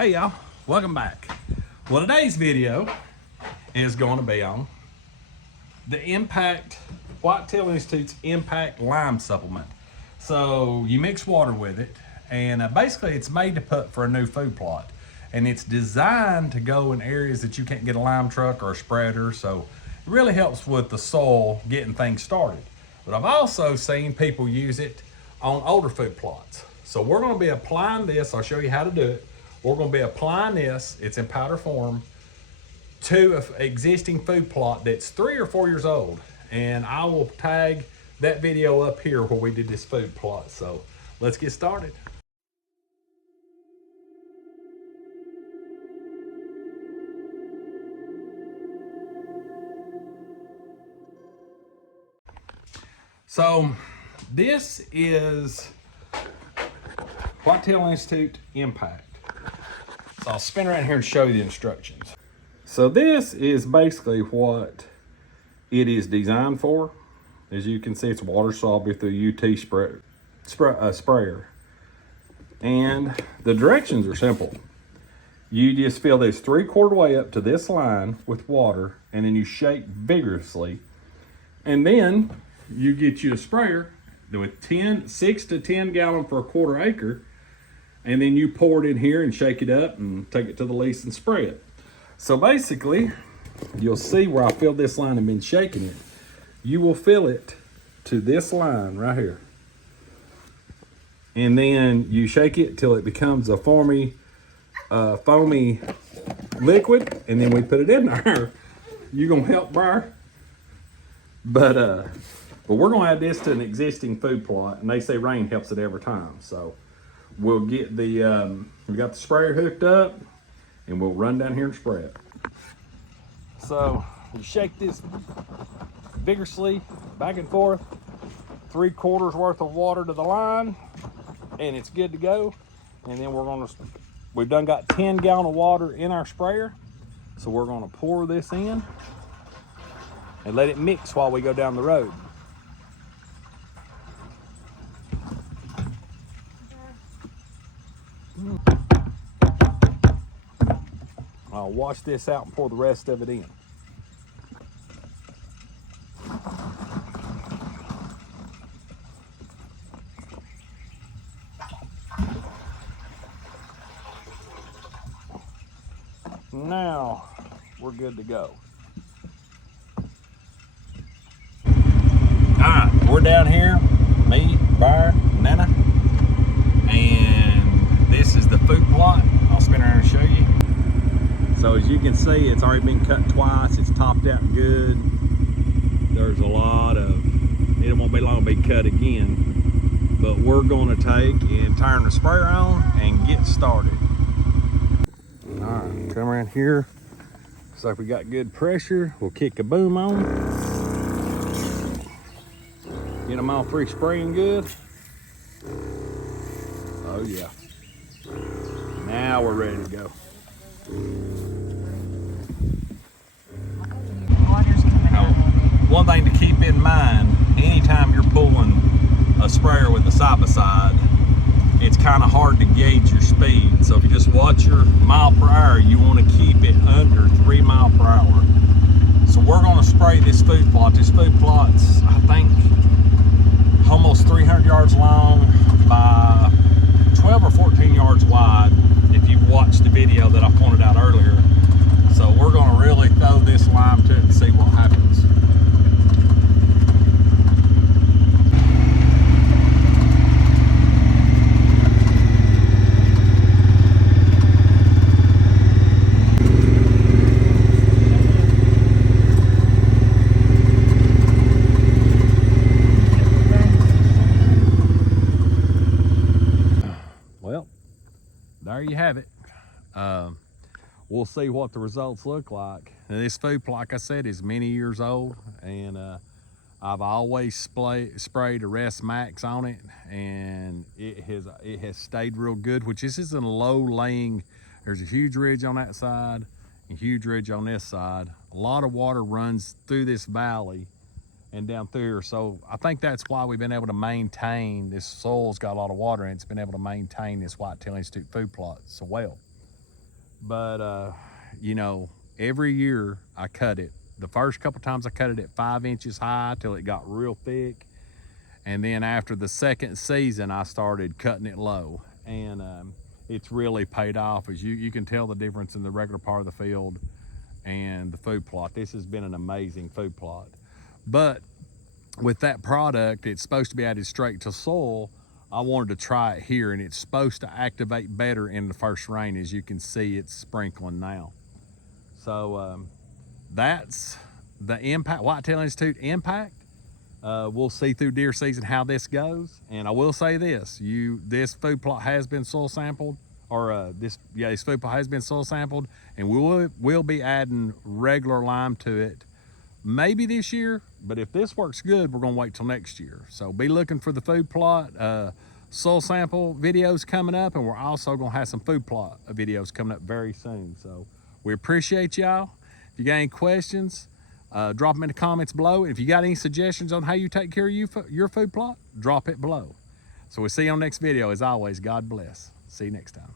Hey y'all, welcome back. Well, today's video is going to be on the Impact, Whitetail Institute's Impact Lime Supplement. So you mix water with it, and basically it's made to put for a new food plot. And it's designed to go in areas that you can't get a lime truck or a spreader, so it really helps with the soil getting things started. But I've also seen people use it on older food plots. So we're going to be applying this. I'll show you how to do it. We're going to be applying this, it's in powder form, to an existing food plot that's 3 or 4 years old. And I will tag that video up here where we did this food plot. So let's get started. So this is Whitetail Institute Impact. So I'll spin around here and show you the instructions. So this is basically what it is designed for. As you can see, it's water soluble through UT sprayer. And the directions are simple. You just fill this 3/4 way up to this line with water, and then you shake vigorously. And then you get you a sprayer with 6 to 10 gallon for a 1/4 acre. And then you pour it in here and shake it up and take it to the lease and spray it. So basically, you'll see where I filled this line and been shaking it. You will fill it to this line right here. And then you shake it till it becomes a foamy liquid, and then we put it in there. You're gonna help, Briar? But we're gonna add this to an existing food plot, and they say rain helps it every time. So we'll get the, we got the sprayer hooked up, and we'll run down here and spray it. So you shake this vigorously back and forth, 3/4 worth of water to the line, and it's good to go. And then we've done got 10 gallon of water in our sprayer. So we're gonna pour this in and let it mix while we go down the road. I'll wash this out and pour the rest of it in. Now we're good to go. All right, we're down here, me, Briar, Nana, and this is the food plot. I'll spin around and show you. So as you can see, it's already been cut twice. It's topped out good. There's a lot of, it won't be long to be cut again. But we're gonna take and turn the sprayer on and get started. All right, come around here. Looks like we got good pressure. We'll kick a boom on. Get them all free spraying good. Oh yeah. Now we're ready to go. One thing to keep in mind, anytime you're pulling a sprayer with a side-by-side, it's kind of hard to gauge your speed. So if you just watch your mile per hour, you want to keep it under 3 miles per hour. So we're going to spray this food plot. This food plot's, I think, almost 300 yards long by 12 or 14 yards wide, if you watched the video that I pointed out earlier. So we're going to really throw this lime to it and see what happens. Well, there you have it. We'll see what the results look like. Now, this food plot, like I said, is many years old, and I've always sprayed a Rest Max on it, and it has stayed real good, which this is a low laying. There's a huge ridge on that side, and huge ridge on this side. A lot of water runs through this valley and down through here. So I think that's why we've been able to maintain, this soil's got a lot of water in it. It's been able to maintain this Whitetail Institute food plot so well. but you know, every year I cut it. The first couple times I cut it at 5 inches high till it got real thick. And then after the second season, I started cutting it low. And it's really paid off. As you can tell the difference in the regular part of the field and the food plot. This has been an amazing food plot. But with that product, it's supposed to be added straight to soil. I wanted to try it here, and it's supposed to activate better in the first rain. As you can see, it's sprinkling now. So that's the Impact, Whitetail Institute Impact. We'll see through deer season how this goes. And I will say this, this food plot has been soil sampled, or this food plot has been soil sampled, and we'll be adding regular lime to it maybe this year, but if this works good, we're gonna wait till next year. So be looking for the food plot soil sample videos coming up, and we're also gonna have some food plot videos coming up very soon. So we appreciate y'all. If you got any questions, drop them in the comments below. If you got any suggestions on how you take care of your food plot, drop it below. So we'll see you on the next video. As always, God bless. See you next time.